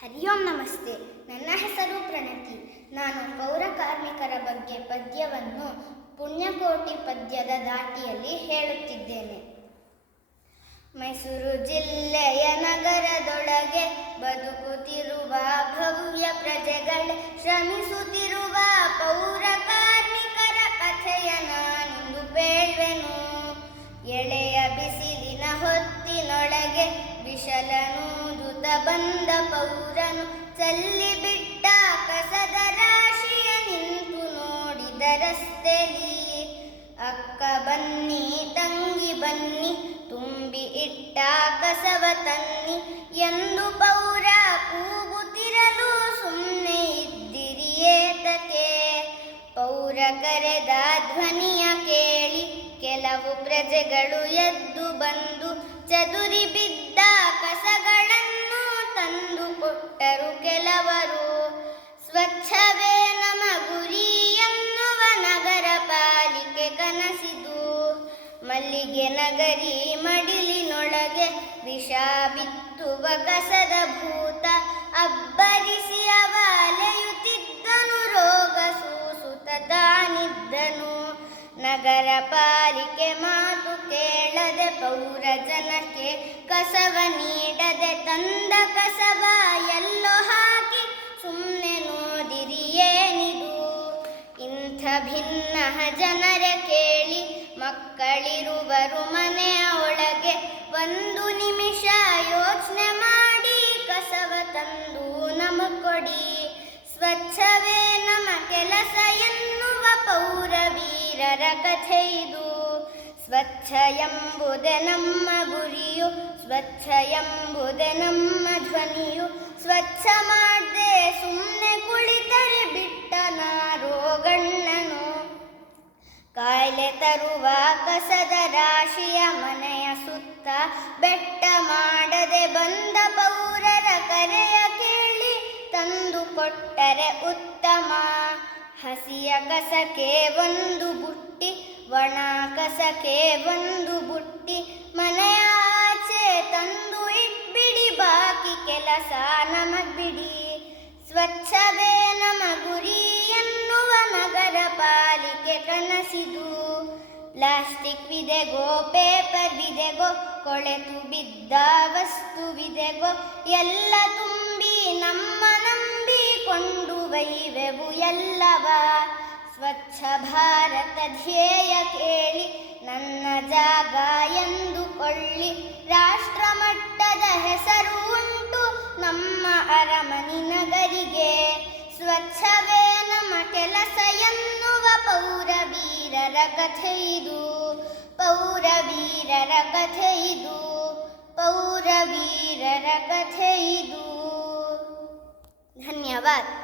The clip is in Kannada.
ಹರಿ ಓಂ ನಮಸ್ತೆ. ನನ್ನ ಹೆಸರು ಪ್ರಣತಿ. ನಾನು ಪೌರ ಕಾರ್ಮಿಕರ ಬಗ್ಗೆ ಪದ್ಯವನ್ನು ಪುಣ್ಯಕೋಟಿ ಪದ್ಯದ ದಾಟಿಯಲ್ಲಿ ಹೇಳುತ್ತಿದ್ದೇನೆ. ಮೈಸೂರು ಜಿಲ್ಲೆಯ ನಗರದೊಳಗೆ ಬದುಕುತ್ತಿರುವ ಭವ್ಯ ಪ್ರಜೆಗಳೇ, ಶ್ರಮಿಸುತ್ತಿರುವ ಪೌರ ಕಾರ್ಮಿಕರ ಕಥೆಯ ನಾನಿಂದು ಬೇಳ್ವೆನು ಎಳೆಯ ಬಿಸಿಲಿನ ಹೊತ್ತಿನೊಳಗೆ ವಿಶಲನೂದುತ ಬಂದ ಪೌರನು ಚಲ್ಲಿಬಿಟ್ಟ ರಾಶಿಯ ನಿಂತು ನೋಡಿದ ರಸ್ತೆಲಿ ಅಕ್ಕ ಬನ್ನಿ, ತಂಗಿ ಬನ್ನಿ, ತುಂಬಿ ಇಟ್ಟ ಕಸವ ತನ್ನಿ. ಎಂದು ಪೌರ ಕೂಗುತ್ತಿರಲು ಸುಮ್ಮನೆ ಇದ್ದಿರಿ ಏತಕೆ ಪೌರ ಕರೆದ ಧ್ವನಿಯ ಕೇಳಿ, ಕೆಲವು ಪ್ರಜೆಗಳು ಎದ್ದು ಬಂದು ಚದುರಿ ಬಿದ್ದ ಕೊಟ್ಟರು ಕೆಲವರು, ಸ್ವಚ್ಛವೇ ನಮ ಗುರಿ ಎನ್ನುವ ನಗರ ಪಾಲಿಕೆ ಕನಸಿದು. ಮಲ್ಲಿಗೆ ನಗರಿ ಮಡಿಲಿನೊಳಗೆ ವಿಷ ಬಿತ್ತುವ ಕಸದ ಭೂತ ಅಬ್ಬರಿಸಿ ಅವಾಲೆಯುತ್ತಿದ್ದನು, ರೋಗ ಸೂಸುತ ತಾನಿದ್ದನು. ನಗರ ಪಾಲಿಕೆ ಮಾತು ಕೇಳದೆ ಪೌರ ಜನಕ್ಕೆ ಕಸವ ನೀಡದೆ ತಂದ ಕಸವ ಎಲ್ಲೋ ಹಾಕಿ ಸುಮ್ಮನೆ ನೋಡಿರಿ ಏನಿದು? ಇಂಥ ಭಿನ್ನ ಜನರ ಕೇಳಿ ಮಕ್ಕಳಿರುವರು ಮನೆಯ ಒಳಗೆ ಒಂದು ನಿಮಿಷ ಯೋಚನೆ ಮಾಡಿ ಕಸವ ತಂದು ನಮ ಕೊಡಿ. ಸ್ವಚ್ಛವೇ ನಮ ಕೆಲಸ ಎನ್ನುವ ಪೌರ ವೀರರ ಕಥೆ ಇದು ಸ್ವಚ್ಛ ಎಂಬುದೇ ನಮ್ಮ ಗುರಿಯು ಸ್ವಚ್ಛ ಎಂಬುದೇ ನಮ್ಮ ಧ್ವನಿಯು. ಸ್ವಚ್ಛ ಮಾಡದೆ ಸುಮ್ಮನೆ ಕುಳಿತರೆ ಬಿಟ್ಟನ ರೋಗಣ್ಣನು ಕಾಯಿಲೆ ತರುವ ಕಸದ ರಾಶಿಯ ಮನೆಯ ಸುತ್ತ ಬೆಟ್ಟ ಮಾಡದೆ ಬಂದ ಪೌರರ ಕರೆಯ ಕೇಳಿ ತಂದು ಕೊಟ್ಟರೆ ಉತ್ತಮ. ಹಸಿಯ ಕಸಕ್ಕೆ ಒಂದು ಬುಟ್ಟಿ ಒಣ ಕಸಕ್ಕೆ ಒಂದು ಬುಟ್ಟಿ, ಮನೆಯಾಚೆ ತಂದು ಇಟ್ಬಿಡಿ, ಬಾಕಿ ಕೆಲಸ ನಮಗ್ ಬಿಡಿ ಸ್ವಚ್ಛವೇ ನಮ ಗುರಿ ಎನ್ನುವ ನಗರ ಪಾಲಿಕೆ ಕನಸಿದು. ಪ್ಲಾಸ್ಟಿಕ್ ವಿದೆಗೋ, ಪೇಪರ್ ವಿದೆಗೋ, ಕೊಳೆತು ಬಿದ್ದ ವಸ್ತುವಿದೆಗೋ ಎಲ್ಲ ತುಂಬಿ ನಮ್ಮ ನಂಬಿಕೊಂಡು ವೈವೆವು ಎಲ್ಲವ. ಸ್ವಚ್ಛ ಭಾರತ ಧ್ಯೇಯ ಕೇಳಿ, ನನ್ನ ಜಾಗ ಎಂದುಕೊಳ್ಳಿ. ರಾಷ್ಟ್ರ ಮಟ್ಟದ ಹೆಸರು ಉಂಟು ನಮ್ಮ ಅರಮನಿ ನಗರಿಗೆ. ಸ್ವಚ್ಛವೇ ನಮ್ಮ ಕೆಲಸ ಎನ್ನುವ ಪೌರ ವೀರರ ಕಥೆ ಇದು. ಪೌರ ವೀರರ ಕಥೆ ಇದು. ಪೌರ ವೀರರ ಕಥೆ ಇದು. ಧನ್ಯವಾದ.